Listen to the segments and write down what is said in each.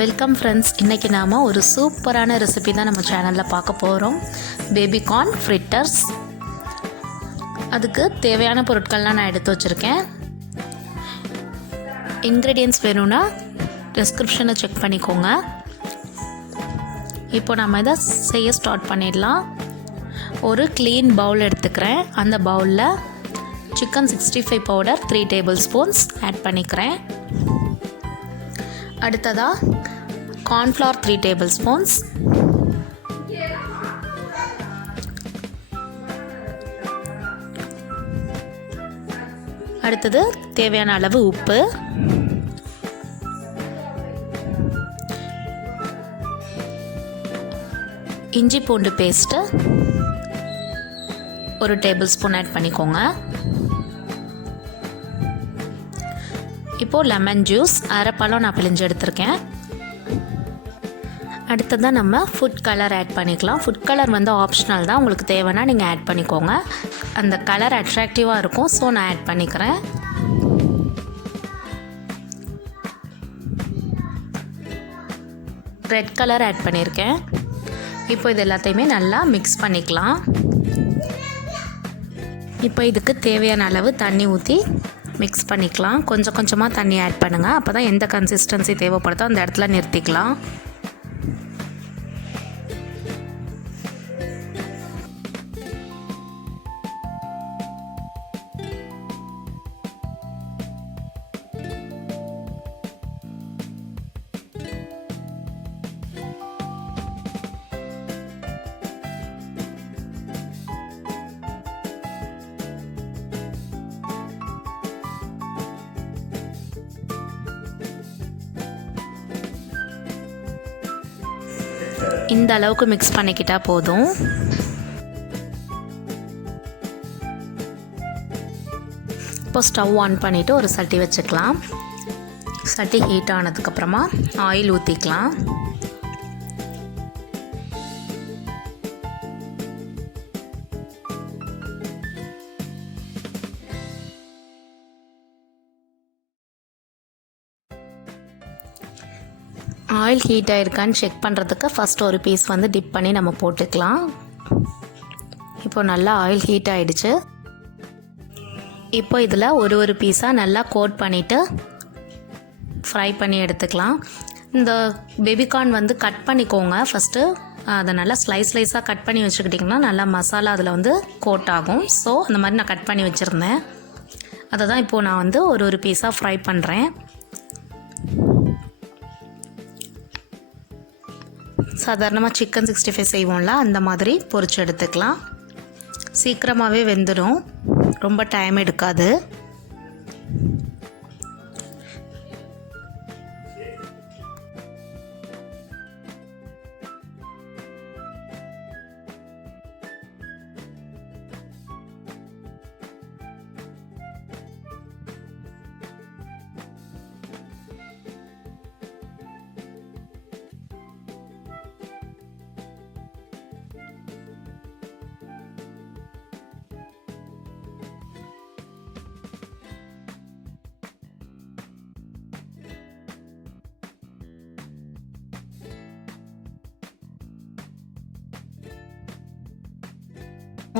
Welcome friends. இன்றைக்கி நாம் ஒரு சூப்பரான ரெசிபி தான் நம்ம சேனலில் பார்க்க போகிறோம். Baby corn fritters. அதுக்கு தேவையான பொருட்கள்லாம் நான் எடுத்து வச்சுருக்கேன். இன்க்ரீடியன்ட்ஸ் வேணும்னா டிஸ்கிரிப்ஷனை செக் பண்ணிக்கோங்க. இப்போ நம்ம இதை செய்ய ஸ்டார்ட் பண்ணிடலாம். ஒரு க்ளீன் பவுல் எடுத்துக்கிறேன். அந்த பவுலில் chicken 65 powder 3 table spoons add பண்ணிக்கிறேன். அடுத்ததாக கார்ன்ஃப்ளவர் 3 டேபிள் ஸ்பூன்ஸ், அடுத்தது தேவையான அளவு உப்பு, இஞ்சி பூண்டு பேஸ்ட்டு 1 டேபிள் ஸ்பூன் ஆட் பண்ணிக்கோங்க. இப்போது லெமன் ஜூஸ் அரை பழம் நான் பிழிஞ்சு எடுத்திருக்கேன். அடுத்ததாக நம்ம ஃபுட் கலர் ஆட் பண்ணிக்கலாம். ஃபுட் கலர் வந்து ஆப்ஷனல் தான், உங்களுக்கு தேவைன்னா நீங்கள் ஆட் பண்ணிக்கோங்க. அந்த கலர் அட்ராக்டிவாக இருக்கும், ஸோ நான் ஆட் பண்ணிக்கிறேன். ரெட் கலர் ஆட் பண்ணியிருக்கேன். இப்போ இது எல்லாத்தையுமே நல்லா மிக்ஸ் பண்ணிக்கலாம். இப்போ இதுக்கு தேவையான அளவு தண்ணி ஊற்றி மிக்ஸ் பண்ணிக்கலாம். கொஞ்சம் கொஞ்சமாக தண்ணி ஆட் பண்ணுங்கள், அப்போ தான் எந்த கன்சிஸ்டன்சி தேவைப்படுதோ அந்த இடத்துல நிறுத்திக்கலாம். இந்த அளவுக்கு மிக்ஸ் பண்ணிக்கிட்டால் போதும். இப்போ ஸ்டவ் ஆன் பண்ணிவிட்டு ஒரு சட்டி வச்சுக்கலாம். சட்டி ஹீட் ஆனதுக்கப்புறமா ஆயில் ஊற்றிக்கலாம். ஆயில் ஹீட் ஆகிருக்கான்னு செக் பண்ணுறதுக்கு ஃபஸ்ட்டு ஒரு பீஸ் வந்து டிப் பண்ணி நம்ம போட்டுக்கலாம். இப்போ நல்லா ஆயில் ஹீட் ஆகிடுச்சு. இப்போ இதில் ஒரு பீஸாக நல்லா கோட் பண்ணிவிட்டு ஃப்ரை பண்ணி எடுத்துக்கலாம். இந்த பேபிகார்ன் வந்து கட் பண்ணிக்கோங்க ஃபஸ்ட்டு. அதை நல்லா ஸ்லைஸாக கட் பண்ணி வச்சுக்கிட்டிங்கன்னா நல்லா மசாலா அதில் வந்து கோட் ஆகும். ஸோ அந்த மாதிரி நான் கட் பண்ணி வச்சுருந்தேன். அதை தான் இப்போது நான் வந்து ஒரு பீஸாக ஃப்ரை பண்ணுறேன். சாதாரணமாக சிக்கன் 65 செய்வோம்ல, அந்த மாதிரி பொரிச்சு எடுத்துக்கலாம். சீக்கிரமாகவே வெந்துடும், ரொம்ப டைம் எடுக்காது.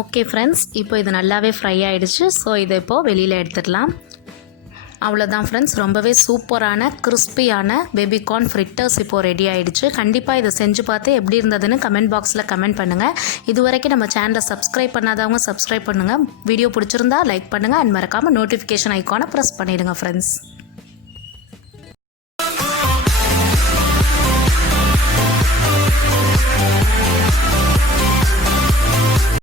ஓகே ஃப்ரெண்ட்ஸ், இப்போ இது நல்லாவே ஃப்ரை ஆகிடுச்சு. ஸோ இதை இப்போது வெளியில் எடுத்துடலாம். அவ்வளோதான் ஃப்ரெண்ட்ஸ், ரொம்பவே சூப்பரான கிறிஸ்பியான பேபிகார்ன் ஃப்ரிட்டர்ஸ் இப்போது ரெடி ஆகிடுச்சு. கண்டிப்பாக இதை செஞ்சு பார்த்து எப்படி இருந்ததுன்னு கமெண்ட் பாக்ஸில் கமெண்ட் பண்ணுங்கள். இது வரைக்கும் நம்ம சேனலை சப்ஸ்கிரைப் பண்ணாதவங்க சப்ஸ்கிரைப் பண்ணுங்கள். வீடியோ பிடிச்சிருந்தா லைக் பண்ணுங்கள் அண்ட் மறக்காமல் நோட்டிஃபிகேஷன் ஐக்கானை ப்ரெஸ் பண்ணிவிடுங்க ஃப்ரெண்ட்ஸ்.